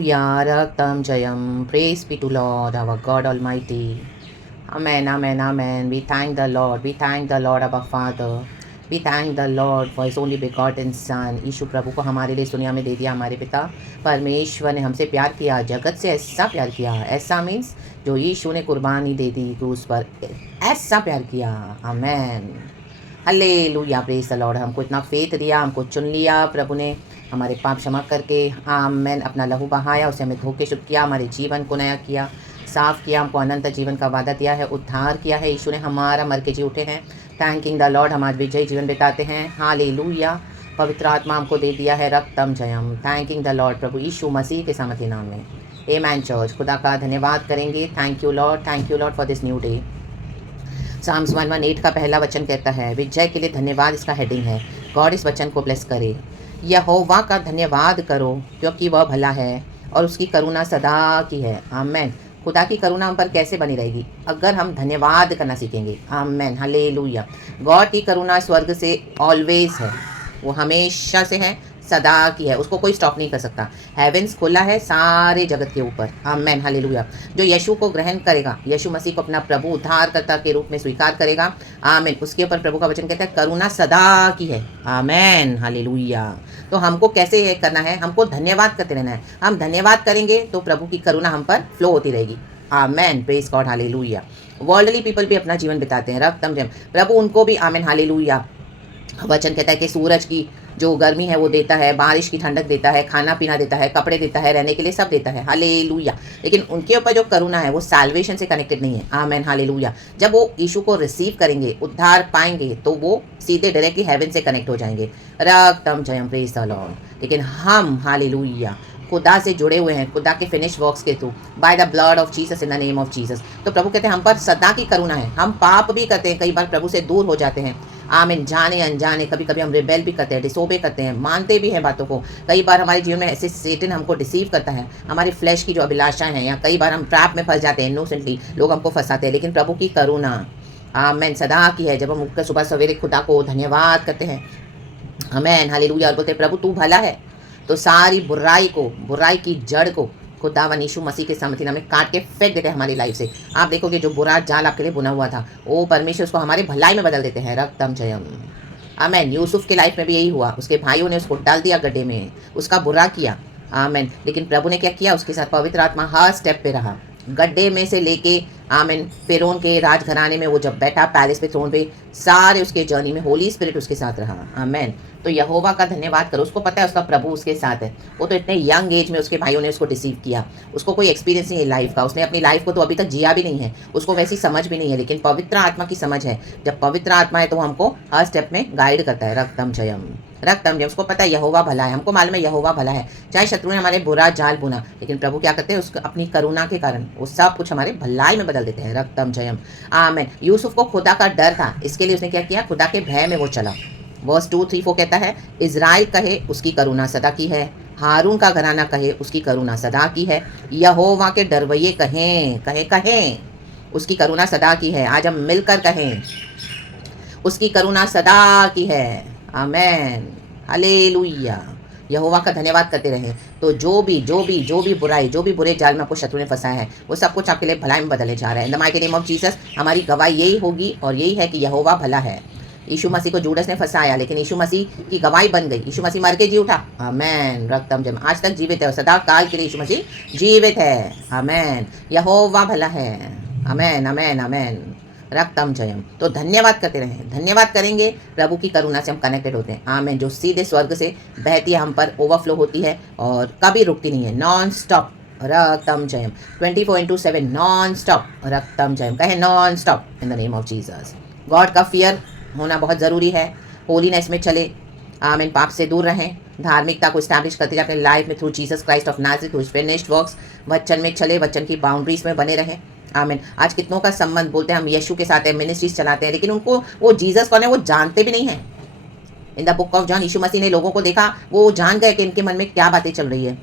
Hallelujah, Raktam Jayam. Praise be to Lord, our God Almighty. Amen, amen, amen. We thank the Lord. We thank the Lord, our Father. We thank the Lord for His only begotten Son. यीशु प्रभु को हमारे लिए इस दुनिया में दे दिया हमारे पिता परमेश्वर ने हमसे प्यार किया, जगत से ऐसा प्यार किया, ऐसा मीन्स जो यीशु ने कुर्बानी दे दी क्रूस पर, ऐसा प्यार किया। आमेन, हालेलुया, प्रेज द लॉर्ड। हमको इतना फेथ दिया, हमको चुन लिया प्रभु ने, हमारे पाप क्षमा करके आमेन अपना लहू बहाया, उसे हमें धो के शुद्ध किया, हमारे जीवन को नया किया, साफ़ किया, हमको अनंत जीवन का वादा दिया है, उद्धार किया है। यीशु ने हमारा मर के जी उठे हैं। थैंकिंग द लॉर्ड, हम आज विजयी जीवन बिताते हैं। हालेलुया, पवित्र आत्मा हमको दे दिया है रक्तम जयम। थैंकिंग द लॉर्ड, प्रभु यीशु मसीह के सामर्थी नाम में। आमेन चर्च, खुदा का धन्यवाद करेंगे। Thank you lord for this new day. Psalms 118 का पहला वचन कहता है, विजय के लिए धन्यवाद इसका हेडिंग है। गॉड इस वचन को ब्लेस करे। यहोवा का धन्यवाद करो क्योंकि वह भला है और उसकी करुणा सदा की है। आमेन। खुदा की करुणा हम पर कैसे बनी रहेगी? अगर हम धन्यवाद करना सीखेंगे। आमेन, हालेलुया। गॉड की करुणा स्वर्ग से ऑलवेज है, वो हमेशा से है, सदा की है, उसको कोई स्टॉप नहीं कर सकता। हेवेंस खुला है सारे जगत के ऊपर। आमेन, हालेलुया। जो यीशु को ग्रहण करेगा, यीशु मसीह को अपना प्रभु उद्धारकर्ता के रूप में स्वीकार करेगा, आमेन, उसके ऊपर प्रभु का वचन कहता है करुणा सदा की है। आमेन, हालेलुया। तो हमको कैसे ये करना है? हमको धन्यवाद करते रहना है। हम धन्यवाद करेंगे तो प्रभु की करुणा हम पर फ्लो होती रहेगी। Amen, praise God, hallelujah. Worldly people भी अपना जीवन बिताते हैं, रक्तम जम, प्रभु उनको भी, आमेन, हालेलुया। वचन कहता है कि सूरज की जो गर्मी है वो देता है, बारिश की ठंडक देता है, खाना पीना देता है, कपड़े देता है, रहने के लिए सब देता है। हालेलुया। लेकिन उनके ऊपर जो करुणा है वो सैल्वेशन से कनेक्टेड नहीं है। आमेन, हालेलुया। जब वो यीशु को रिसीव करेंगे, उद्धार पाएंगे, तो वो सीधे डायरेक्टली हेवन से कनेक्ट हो जाएंगे। रक्तम जयम, प्रेज द लॉर्ड। लेकिन हम, हालेलुया, खुदा से जुड़े हुए हैं, खुदा के फिनिश वर्क्स के through, by the blood of Jesus, in the name of Jesus. तो प्रभु कहते हैं हम पर सदा की करुणा है। हम पाप भी करते हैं, कई बार प्रभु से दूर हो जाते हैं। आमीन, जाने अनजाने, कभी कभी हम रिबेल भी करते हैं, डिसोबे करते हैं, मानते भी हैं बातों को। कई बार हमारे जीवन में ऐसे सेटन हमको डिसीव करता है, हमारी फ्लैश की जो अभिलाषाएं हैं, या कई बार हम ट्रैप में फंस जाते हैं, इनोसेंटली लोग हमको फंसाते हैं। लेकिन प्रभु की करुणा आमीन सदा की है। जब हम उठकर सुबह सवेरे खुदा को धन्यवाद करते हैं, आमीन, हालेलुया, और बोलते हैं प्रभु तू भला है, तो सारी बुराई को, बुराई की जड़ को खुदावन यीशु मसीह के सामर्थी नाम में काट के फेंक देते हैं हमारी लाइफ से। आप देखोगे जो बुरा जाल आपके लिए बुना हुआ था, वो परमेश्वर उसको हमारे भलाई में बदल देते हैं। रक्तम जयम, आमेन। यूसुफ के लाइफ में भी यही हुआ, उसके भाइयों ने उसको डाल दिया गड्ढे में, उसका बुरा किया, आमेन। लेकिन प्रभु ने क्या किया? उसके साथ पवित्र आत्मा हर स्टेप पे रहा, गड्ढे में से लेके, आमीन, फिरौन के राजघराने में वो जब बैठा पैलेस पे, थ्रोन पे, सारे उसके जर्नी में होली स्पिरिट उसके साथ रहा। आमीन। तो यहोवा का धन्यवाद करो। उसको पता है उसका प्रभु उसके साथ है। वो तो इतने यंग एज में उसके भाइयों ने उसको रिसीव किया, उसको कोई एक्सपीरियंस नहीं है लाइफ का, उसने अपनी लाइफ को तो अभी तक जिया भी नहीं है, उसको वैसी समझ भी नहीं है, लेकिन पवित्र आत्मा की समझ है। जब पवित्र आत्मा है तो हमको हर स्टेप में गाइड करता है। रक्तम जयम, रक्तम जयम। उसको पता है यहोवा भला है, हमको मालूम है यहोवा भला है। चाहे शत्रु ने हमारे बुरा जाल बुना, लेकिन प्रभु क्या करते हैं? उसको अपनी करुणा के कारण वो सब कुछ हमारे भलाई में बदल देते हैं। रक्तम जयम, आमीन। यूसुफ को खुदा का डर था, इसके लिए उसने क्या किया? खुदा के भय में वो चला। वर्स 2-3-4 कहता है, इज़राइल कहे उसकी करुणा सदा की है, हारून का घराना कहे उसकी करुणा सदा की है, यहोवा के डरवैये कहें उसकी करुणा सदा की है। आज हम मिलकर कहें उसकी करुणा सदा की है। आमेन, हालेलुया। यहोवा का धन्यवाद करते रहें, तो जो भी बुराई, जो भी बुरे जाल में आपको शत्रु ने फंसाया है, वो सब कुछ आपके लिए भलाई में बदलने जा रहा है। In the mighty name of Jesus हमारी गवाही यही होगी, और यही है कि यहोवा भला है। यीशु मसीह को जूडस ने फंसाया, लेकिन यीशु मसीह की गवाही बन गई। यीशु मसीह मर के जी उठा। आमेन, रक्तम जम, आज तक जीवित है और सदा काल के लिए यीशु मसीह जीवित है। आमेन, यहोवा भला है। आमेन, आमेन, आमेन, रक्तम जयम। तो धन्यवाद करते रहें, धन्यवाद करेंगे, प्रभु की करुणा से हम कनेक्टेड होते हैं। आमेन, जो सीधे स्वर्ग से बहती है, हम पर ओवरफ्लो होती है और कभी रुकती नहीं है, नॉन स्टॉप। रक्तम जयम, 24/7 नॉन स्टॉप। रक्तम जयम, कहे non stop in the name of Jesus. God का फियर होना बहुत ज़रूरी है। होलीनेस में चले, आमीन, पाप से दूर रहें, धार्मिकता को स्टैब्लिश करते जाए अपने लाइफ में through Jesus Christ of Nazareth who finished works. वचन में चले, वचन की बाउंड्रीज में बने रहें। आमीन। आज कितनों का संबंध बोलते हैं हम यीशु के साथ है, मिनिस्ट्रीज चलाते हैं, लेकिन उनको वो जीसस कौन है वो जानते भी नहीं है। In the book of John यीशु मसीह ने लोगों को देखा, वो जान गए कि इनके मन में क्या बातें चल रही है।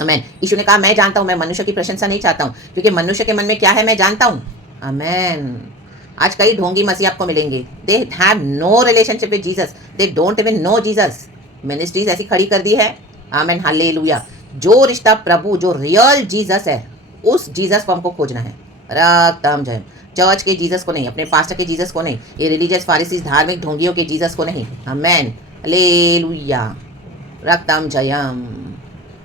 आमीन। यीशु ने कहा मैं जानता हूँ, मैं मनुष्य की प्रशंसा नहीं चाहता हूँ, क्योंकि मनुष्य के मन में क्या है मैं जानता हूँ। आमीन। आज कई ढोंगी मसीह आपको मिलेंगे, they have no relationship with Jesus, they don't even know Jesus. Ministries ऐसी खड़ी कर दी है, आमीन, हालेलुया, जो रिश्ता प्रभु, जो रियल जीसस है, उस जीसस को हमको खोजना है। रक्तम जयम। चर्च के जीसस को नहीं, अपने पास्टर के जीसस को नहीं, ये रिलीजियस फारिसी धार्मिक ढोंगियों के जीसस को नहीं। आमेन, हालेलुया, रक्तम जयम।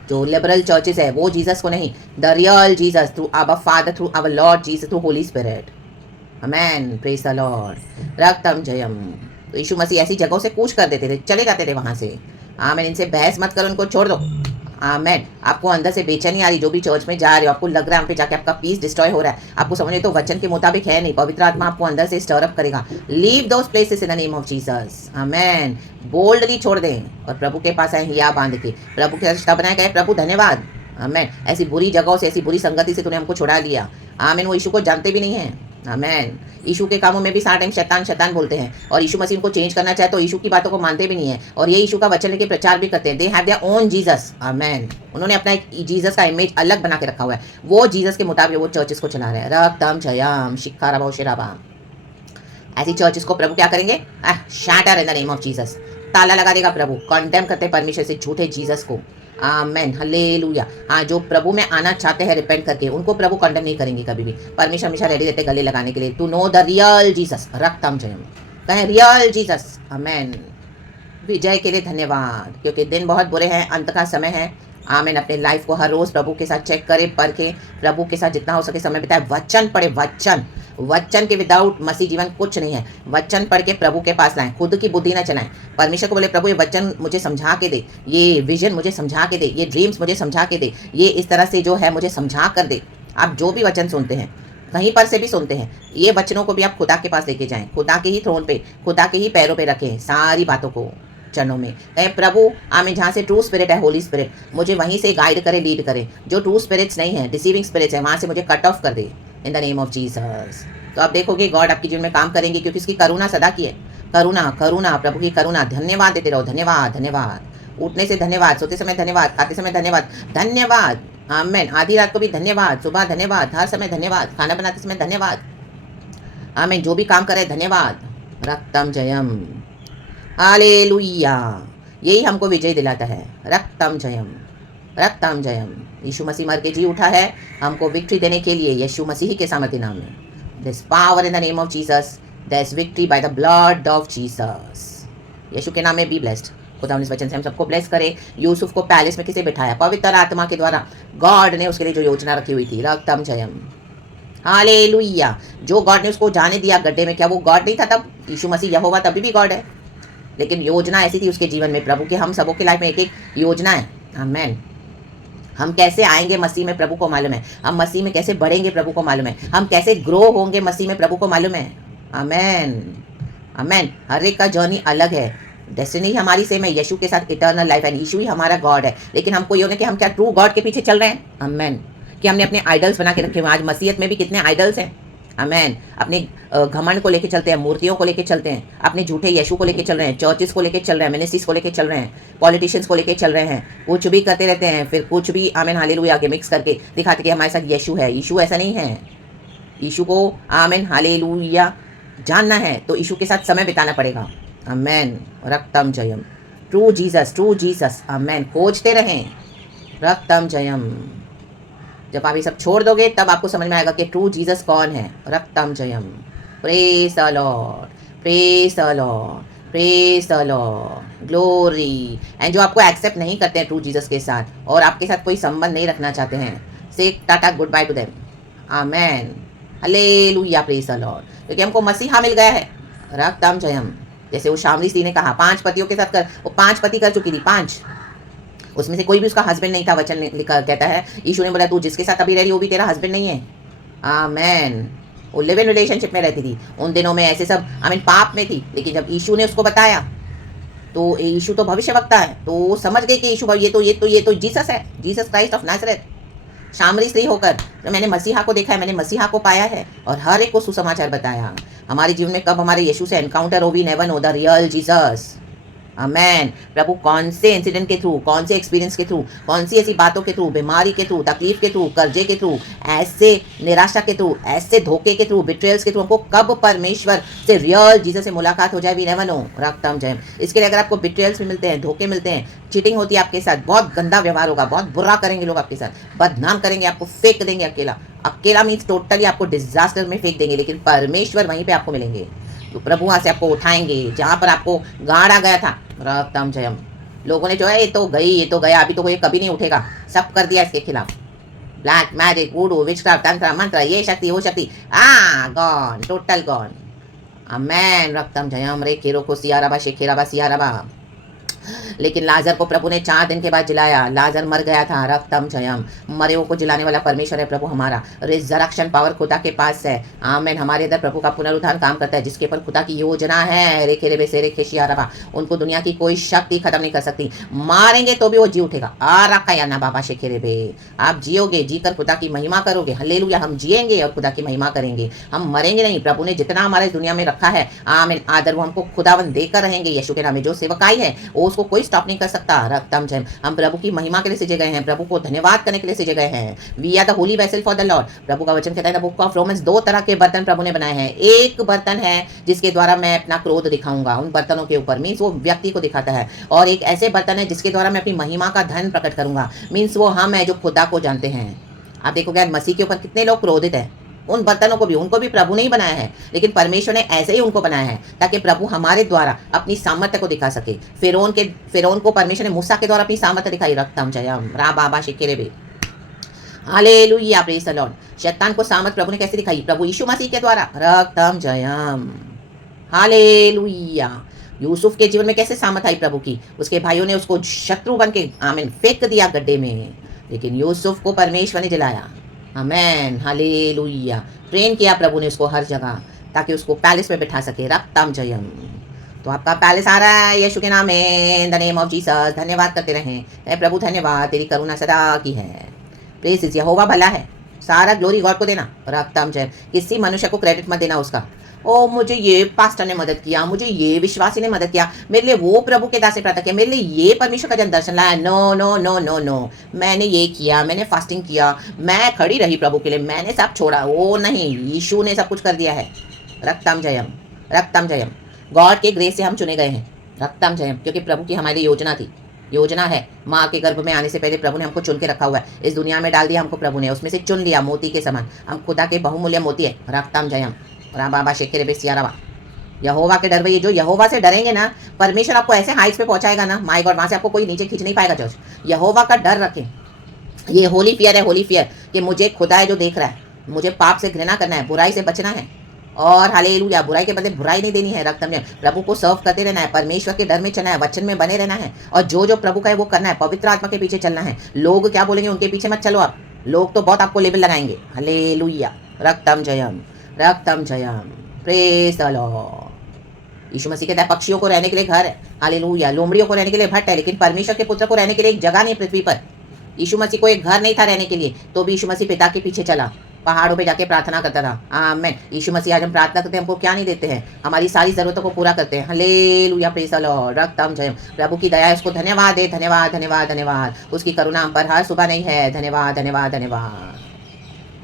जो लिबरल चर्चेस है वो जीसस को नहीं, the real Jesus through our Father, through our Lord Jesus, through Holy Spirit. Amen, praise the Lord, रक्तम जयम। तो यीशु मसीह ऐसी जगहों से कूच कर देते थे, चले जाते थे वहाँ से। आमेन, इनसे बहस मत करो, उनको छोड़ दो। आमेन, आपको अंदर से बेचैनी आ रही, जो भी चर्च में जा रहे हो, आपको लग रहा है वहाँ पे जाके आपका पीस डिस्ट्रॉय हो रहा है, आपको समझ में तो वचन के मुताबिक है नहीं, पवित्र आत्मा आपको अंदर से स्टर अप करेगा। Leave those places in the name of Jesus. Amen, boldly छोड़ दें और प्रभु के पास आए, हिया बांध के प्रभु के रिश्ता बनाया गया। प्रभु धन्यवाद। आमेन, ऐसी बुरी जगहों से, ऐसी बुरी संगति से तूने हमको छुड़ा लिया। आमेन, वो यीशु को जानते भी नहीं है। आमेन, यीशु के कामों में भी सारा टाइम शैतान शैतान बोलते हैं, और यीशु मसीह को चेंज करना चाहे तो यीशु की बातों को मानते भी नहीं है, और ये यीशु का वचन लेके प्रचार भी करते हैं। They have their own Jesus. Amen, उन्होंने अपना एक जीसस का इमेज अलग बना के रखा हुआ है, वो जीसस के मुताबिक वो चर्चेस को चला रहे हैं। रक्तम जयम, शिखारा बहुशराबा। ऐसी चर्चेस को प्रभु क्या करेंगे? Shatter in the name of Jesus. ताला लगा देगा प्रभु। कंडेम करते हैं परमेश्वर से झूठे जीसस को। आमेन, हालेलुया। हाँ, जो प्रभु में आना चाहते हैं रिपेंट करके, उनको प्रभु कंडेम नहीं करेंगे कभी भी। परमेश्वर हमेशा रेडी रहते गले लगाने के लिए। To know the real Jesus. रक्तम जयम, कहें रियल जीसस। आमेन, विजय के लिए धन्यवाद, क्योंकि दिन बहुत बुरे हैं, अंत का समय है। आमेन, अपने लाइफ को हर रोज प्रभु के साथ चेक करे, परखे, प्रभु के साथ जितना हो सके समय बिताए। वचन पढ़े, वचन के विदाउट मसीह जीवन कुछ नहीं है। वचन पढ़ के प्रभु के पास लाएं, खुद की बुद्धि ना चलाएं। परमेश्वर को बोले, प्रभु ये वचन मुझे समझा के दे, ये विजन मुझे समझा के दे, ये ड्रीम्स मुझे समझा के दे, ये इस तरह से जो है मुझे समझा कर दे। आप जो भी वचन सुनते हैं, कहीं पर से भी सुनते हैं, ये वचनों को भी आप खुदा के पास लेके जाएं, खुदा के ही थ्रोन पे, खुदा के ही पैरों पे रखें सारी बातों को, चरणों में। कहे प्रभु, आमें, जहाँ से ट्रू स्पिरिट है, होली स्पिरिट, मुझे वहीं से गाइड करे, लीड करे। जो ट्रू स्पिरिट्स नहीं है, डिसीविंग स्पिरिट्स है, वहाँ से मुझे कट ऑफ कर दे in the name of Jesus. तो आप देखोगे गॉड आपके जीवन में काम करेंगे, क्योंकि उसकी करुणा सदा की है। करुणा, करुणा, प्रभु की करुणा। धन्यवाद देते रहो, धन्यवाद, धन्यवाद। उठने से धन्यवाद, सोते समय धन्यवाद, खाते समय धन्यवाद, धन्यवाद। आमेन, आधी रात को भी धन्यवाद, सुबह धन्यवाद, हर समय धन्यवाद, खाना बनाते समय धन्यवाद। आमेन, जो भी काम करे धन्यवाद। रक्तम जयम, हालेलुया। यही हमको विजय दिलाता है। रक्तम जयम, रक्तम जयम। यीशु मसीह मर के जी उठा है हमको विक्ट्री देने के लिए, यीशु मसीह के सामर्थ्य नाम में। There's power in the name of Jesus. There's victory by the blood of Jesus. यीशु के नाम में बी ब्लेस्ड। खुदा इस वचन से हम सबको ब्लेस करे। यूसुफ को पैलेस में किसे बिठाया? पवित्र आत्मा के द्वारा। गॉड ने उसके लिए जो योजना रखी हुई थी। रक्तम जयम, हालेलुया। जो गॉड ने उसको जाने दिया गड्ढे में, क्या वो गॉड नहीं था तब? यीशु मसीह यहोवा तभी भी गॉड है, लेकिन योजना ऐसी थी उसके जीवन में। प्रभु की हम सबों की लाइफ में एक एक योजना है। आमेन। हम कैसे आएंगे मसीह में, प्रभु को मालूम है। हम मसीह में कैसे बढ़ेंगे, प्रभु को मालूम है। हम कैसे ग्रो होंगे मसीह में, प्रभु को मालूम है। आमेन, आमेन। हर एक का जर्नी अलग है। डेस्टिनी हमारी सेम है, यीशु के साथ इटर्नल लाइफ है। यीशु ही हमारा गॉड है, लेकिन हमको ये होना कि हम क्या ट्रू गॉड के पीछे चल रहे हैं। आमेन, कि हमने अपने आइडल्स बना के रखे हुए। आज मसीहत में भी कितने आइडल्स हैं। आमेन, अपने घमंड को लेके चलते हैं, मूर्तियों को लेके चलते हैं, अपने झूठे यीशु को लेके चल रहे हैं, चर्चेस को लेके चल रहे हैं, मिनिस्ट्रीज को लेके चल रहे हैं, पॉलिटिशियंस को लेके चल रहे हैं, कुछ भी करते रहते हैं, फिर कुछ भी आमेन हालेलुया आगे मिक्स करके दिखाते कि हमारे साथ यीशु है। यीशु ऐसा नहीं है। यीशु को आमेन हालेलुया जानना है तो यीशु के साथ समय बिताना पड़ेगा। आमेन, रक्तम जयम। True Jesus, true Jesus. Amen, खोजते रहें। रक्तम जयम। जब आप ये सब छोड़ दोगे तब आपको समझ में आएगा कि ट्रू जीसस कौन है। रक्तम जयम। Praise the Lord, praise the Lord, praise the Lord, glory. And जो आपको एक्सेप्ट नहीं करते हैं ट्रू जीसस के साथ और आपके साथ कोई संबंध नहीं रखना चाहते हैं, से tata good by two them. Amen, hallelujah, praise the Lord. क्योंकि हमको मसीहा मिल गया है। रक्तम जयम। जैसे वो शामली स्त्री ने कहा 5 पतियों के साथ वो 5 पति कर चुकी थी, 5, उसमें से कोई भी उसका हस्बैंड नहीं था। वचन लिखा कहता है, यीशु ने बोला तू जिसके साथ अभी रह रही वो भी तेरा हस्बैंड नहीं है। आमेन, वो लिव इन रिलेशनशिप में रहती थी। उन दिनों में ऐसे सब आमीन पाप में थी, लेकिन जब यीशु ने उसको बताया तो यीशु तो भविष्यवक्ता है, तो वो समझ गई कि यीशु ये तो जीसस है, जीसस क्राइस्ट ऑफ नाजरेथ। शामरी स्त्री होकर तो मैंने मसीहा को देखा है, मैंने मसीहा को पाया है और हर एक को सुसमाचार बताया। हमारे जीवन में कब हमारे यीशु से एनकाउंटर हो, we never know the real Jesus. Amen. प्रभु कौन से इंसिडेंट के थ्रू, कौन से एक्सपीरियंस के थ्रू, कौन सी ऐसी बातों के थ्रू, बीमारी के थ्रू, तकलीफ के थ्रू, कर्जे के थ्रू, ऐसे निराशा के थ्रू, ऐसे धोखे के थ्रू, बिट्रेयल्स के थ्रू हमको कब परमेश्वर से रियल जीसस से मुलाकात हो जाए, वी नेवर नो। रक्तम जय। इसके लिए अगर आपको बिट्रेयल्स भी मिलते हैं, धोखे मिलते हैं, चीटिंग होती है आपके साथ, बहुत गंदा व्यवहार होगा, बहुत बुरा करेंगे लोग आपके साथ, बदनाम करेंगे, आपको फेंक देंगे अकेला। अकेला मीन्स टोटली आपको डिजास्टर में फेंक देंगे, लेकिन परमेश्वर वहीं पे आपको मिलेंगे। तो प्रभु वहां से आपको उठाएंगे जहां पर आपको गाड़ आ गया था। रक्तम जयम। लोगों ने जो है ये तो गई, ये तो गया, अभी तो ये कभी नहीं उठेगा, सब कर दिया इसके खिलाफ। ब्लैक मैजिक, वुडू, विचक्राफ्ट, तंत्र मंत्र, ये शक्ति वो शक्ति, gone, total gone. Amen. रक्तम Jayam. रे खेरो को सियाराबा शेखेराबा सियाराबा। लेकिन लाजर को प्रभु ने 4 दिन के बाद जिलाया। लाजर मर गया था। रक्तम जयम। मरे को जिलाने वाला परमेश्वर है प्रभु हमारा। रिजरेक्शन पावर खुदा के पास है। आमेन। हमारे अंदर प्रभु का पुनरुत्थान काम करता है, जिसके पर खुदा की योजना है। रेखे रेबे से रेखे शियारबा। उनको दुनिया की कोई शक्ति खत्म नहीं कर सकती। मारेंगे तो भी वो जी उठेगा। आ रखा या ना बाबा शेखे रेबे। आप जियोगे, जीकर खुदा की महिमा करोगे। हल्लेलुया। हम जिएंगे और खुदा की महिमा करेंगे, हम मरेंगे नहीं। प्रभु ने जितना हमारे दुनिया में रखा है, आमीन, आदर वो हमको खुदावन देकर रहेंगे। यीशु के नाम में जो सेवकाई है वो उसको कोई स्टॉप नहीं कर सकता। रक्तम जय। हम प्रभु की महिमा के लिए सिजे गए हैं, प्रभु को धन्यवाद करने के लिए सिजे गए हैं। We are the holy vessel for the Lord. प्रभु का वचन कहता है बुक ऑफ रोमन्स, 2 तरह के बर्तन प्रभु ने बनाए हैं। एक बर्तन है जिसके द्वारा मैं अपना क्रोध दिखाऊंगा उन बर्तनों के ऊपर, मीन्स वो व्यक्ति को दिखाता है। और एक ऐसे बर्तन है जिसके द्वारा मैं अपनी महिमा का धन प्रकट करूंगा, मीन्स वो हम है जो खुदा को जानते हैं। आप देखोगे मसीह के ऊपर कितने लोग क्रोधित हैं। उन बर्तनों को भी, उनको भी प्रभु ने ही बनाया है, लेकिन परमेश्वर ने ऐसे ही उनको बनाया है ताकि प्रभु हमारे द्वारा अपनी सामर्थ्य को दिखा सके। फिरौन को परमेश्वर ने मूसा के द्वारा अपनी सामर्थ्य दिखाई। रक्तम जयम। रा बाबा शिकेरे बे। Hallelujah, praise the Lord. शैतान को सामर्थ प्रभु ने कैसे दिखाई? प्रभु यीशु मसीह के द्वारा। रक्तम जयम। हालेलुया। यूसुफ के जीवन में कैसे सामर्थ आई प्रभु की? उसके भाइयों ने उसको शत्रु बन के आमीन फेंक दिया गड्ढे में, लेकिन यूसुफ को परमेश्वर ने जलाया। आमेन। हालेलुया। ट्रेन किया प्रभु ने उसको हर जगह ताकि उसको पैलेस में बिठा सके। रक्तम जयम। तो आपका पैलेस आ रहा है यीशु के नाम में, इन द नेम ऑफ जीसस। धन्यवाद करते रहें। प्रभु धन्यवाद, तेरी करुणा सदा की है। प्रेज यहोवा भला है, सारा ग्लोरी गॉड को देना। रक्तम जयम। किसी मनुष्य को क्रेडिट मत देना उसका। ओ मुझे ये पास्टर ने मदद किया, मुझे ये विश्वासी ने मदद किया, मेरे लिए वो प्रभु के दास ने प्रार्थना किया, मेरे लिए ये परमेश्वर का जन दर्शन लाया। No no no no no. मैंने ये किया, मैंने फास्टिंग किया, मैं खड़ी रही प्रभु के लिए, मैंने सब छोड़ा। वो नहीं, यीशु ने सब कुछ कर दिया है। रक्तम जयम। रक्तम जयम। गॉड के ग्रेस से हम चुने गए हैं। रक्तम जयम। क्योंकि प्रभु की हमारी योजना थी, योजना है। माँ के गर्भ में आने से पहले प्रभु ने हमको चुन के रखा हुआ है। इस दुनिया में डाल दिया हमको प्रभु ने, उसमें से चुन लिया मोती के समान। हम खुदा के बहुमूल्य मोती है। रक्तम जयम। राम बाबा शेखेरे बे सियाराबा। यहोवा के डर में, ये जो यहोवा से डरेंगे ना, परमेश्वर आपको ऐसे हाइट्स पे पहुंचाएगा ना, माय गॉड, वहां से आपको कोई नीचे खींच नहीं पाएगा। चर्च यहोवा का डर रखें। ये होली फियर है, होली फियर, कि मुझे खुदा है जो देख रहा है, मुझे पाप से घृणा करना है, बुराई से बचना है, और हालेलुया, बुराई के बदले बुराई नहीं देनी है। रक्तम में प्रभु को सर्व करते रहना है, परमेश्वर के डर में चलना है, वचन में बने रहना है, और जो जो प्रभु का है वो करना है। पवित्र आत्मा के पीछे चलना है। लोग क्या बोलेंगे उनके पीछे मत चलो आप, लोग तो बहुत आपको लेबल लगाएंगे। हालेलुया। रक्तम जयम। रक्तम जयम। Praise the Lord. यीशु मसीह कहता है पक्षियों को रहने के लिए घर है, हालेलुया, लोमड़ियों को रहने के लिए भट्ट है, लेकिन परमेश्वर के पुत्र को रहने के लिए एक जगह नहीं पृथ्वी पर। यीशु मसीह को एक घर नहीं था रहने के लिए, तो भी यीशु मसीह पिता के पीछे चला, पहाड़ों पे जाके प्रार्थना करता था। आमीन। यीशु मसीह आज हम प्रार्थना करते हैं, हमको क्या नहीं देते हैं, हमारी सारी जरूरतों को पूरा करते हैं। Hallelujah, praise the Lord. रक्तम जयम। प्रभु की दया है, उसको धन्यवाद दे, धन्यवाद धन्यवाद धन्यवाद। उसकी करुणा हम पर हर सुबह नहीं है। धन्यवाद धन्यवाद धन्यवाद।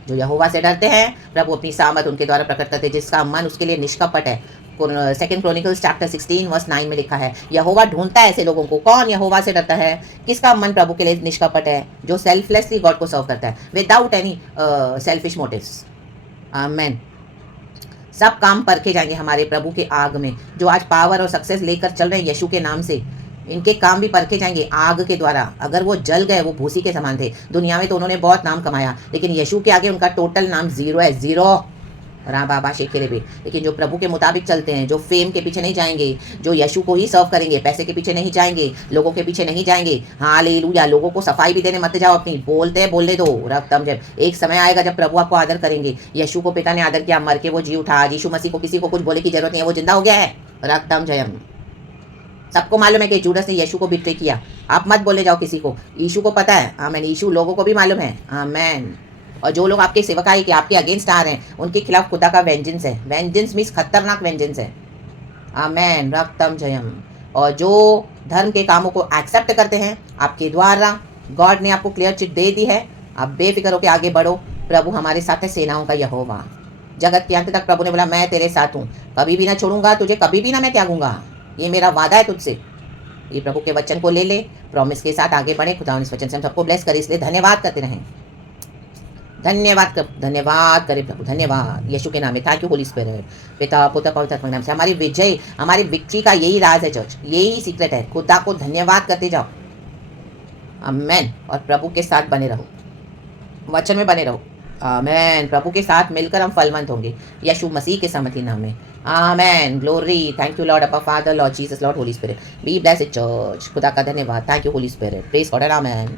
जो यहोवा से डरते हैं, प्रभु अपनी सामत उनके द्वारा प्रकट करते हैं, जिसका मन उसके लिए निष्कपट है। 2 Chronicles चैप्टर 16 वर्स 9 में लिखा है, यहोवा ढूंढता है ऐसे लोगों को। कौन यहोवा से डरता है? किसका मन प्रभु के लिए निष्कपट है? जो सेल्फलेसली गॉड को सर्व करता है, विदाउट एनी सेल्फिश मोटिव्स। आमेन। सब काम परखे जाएंगे हमारे प्रभु के आग में। जो आज पावर और सक्सेस लेकर चल रहे हैं यीशु के नाम से, इनके काम भी परखे जाएंगे आग के द्वारा। अगर वो जल गए, वो भूसी के समान थे दुनिया में, तो उन्होंने बहुत नाम कमाया, लेकिन यीशु के आगे उनका टोटल नाम जीरो है, जीरो। राम बाबा शेखेरे भी। लेकिन जो प्रभु के मुताबिक चलते हैं, जो फेम के पीछे नहीं जाएंगे, जो यीशु को ही सर्व करेंगे, पैसे के पीछे नहीं जाएंगे, लोगों के पीछे नहीं जाएंगे। हालेलुया। लोगों को सफाई भी देने मत जाओ अपनी, बोलते हैं बोलने दो। रक्तम जब एक समय आएगा जब प्रभु आपको आदर करेंगे। यीशु को पिता ने आदर किया, मर के वो जी उठा। आज यीशु मसीह को किसी को कुछ बोले की जरूरत नहीं है, वो जिंदा हो गया है। रक्तम जयम। सबको मालूम है कि जूडस ने यीशु को बिट्रे किया। आप मत बोले जाओ किसी को, यीशु को पता है। आमेन। यीशु लोगों को भी मालूम है। आमेन। और जो लोग आपके सेवकाई के आपके अगेंस्ट आ रहे हैं, उनके खिलाफ खुदा का वेंजेंस है। वेंजेंस मीन्स खतरनाक वेंजेंस है। आमेन। रक्तम जयम। और जो धर्म के कामों को एक्सेप्ट करते हैं आपके द्वारा, गॉड ने आपको क्लियर चिट दे दी है। आप बेफिक्र होकर आगे बढ़ो। प्रभु हमारे साथ है, सेनाओं का यहोवा। जगत के अंत तक प्रभु ने बोला मैं तेरे साथ हूँ, कभी भी ना छोड़ूंगा तुझे, कभी भी ना मैं त्यागूंगा। ये मेरा वादा है तुझसे। ये प्रभु के वचन को ले ले, प्रॉमिस के साथ आगे बढ़े। खुदा इस वचन से हम सबको ब्लेस करे, इसलिए धन्यवाद करते रहें। धन्यवाद करें प्रभु, धन्यवाद यीशु के नाम में। Thank you Holy spirit. पिता पुत्र पवित्र आत्मा के नाम से हमारी विजय, हमारी विक्ट्री का यही राज है चर्च, यही सीक्रेट है। खुदा को धन्यवाद करते जाओ। आमेन। और प्रभु के साथ बने रहो, वचन में बने रहो। आमेन। प्रभु के साथ मिलकर हम फलवंत होंगे यीशु मसीह के समर्थी नाम में। Amen. Glory. Thank you Lord upper Father, Lord Jesus, Lord Holy Spirit. Be blessed church. खुदा का धन्यवाद। Thank you Holy Spirit. Praise God. Amen.